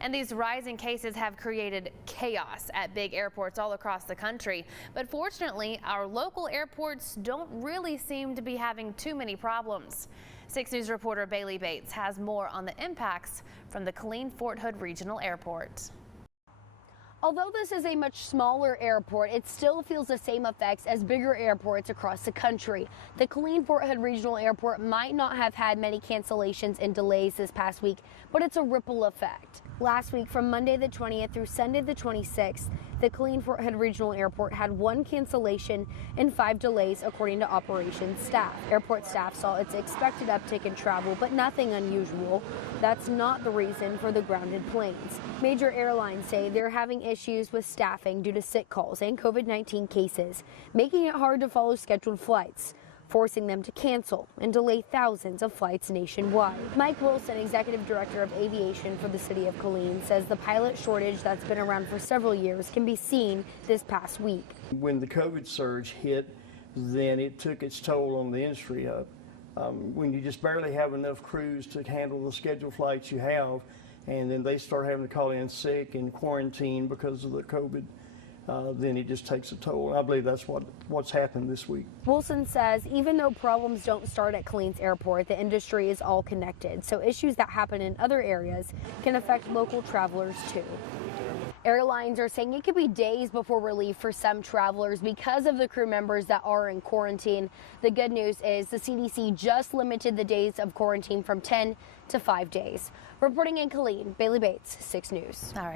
And these rising cases have created chaos at big airports all across the country. But fortunately, our local airports don't really seem to be having too many problems. 6 News reporter Bailey Bates has more on the impacts from the Killeen-Fort Hood Regional Airport. Although this is a much smaller airport, it still feels the same effects as bigger airports across the country. The Killeen-Fort Hood Regional Airport might not have had many cancellations and delays this past week, but it's a ripple effect. Last week, from Monday the 20th through Sunday the 26th, the Killeen-Fort Hood Regional Airport had 1 cancellation and 5 delays, according to operations staff. Airport staff saw its expected uptick in travel, but nothing unusual. That's not the reason for the grounded planes. Major airlines say they're having issues with staffing due to sick calls and COVID-19 cases, making it hard to follow scheduled flights, forcing them to cancel and delay thousands of flights nationwide. Mike Wilson, Executive Director of Aviation for the City of Killeen, says the pilot shortage that's been around for several years can be seen this past week. When the COVID surge hit, then it took its toll on the industry. When you just barely have enough crews to handle the scheduled flights you have, and then they start having to call in sick and quarantine because of the COVID, then it just takes a toll. I believe that's what's happened this week. Wilson says even though problems don't start at Killeen's airport, the industry is all connected, so issues that happen in other areas can affect local travelers too. Airlines are saying it could be days before relief for some travelers because of the crew members that are in quarantine. The good news is the CDC just limited the days of quarantine from 10 to 5 days. Reporting in Killeen, Bailey Bates, 6 News. All right.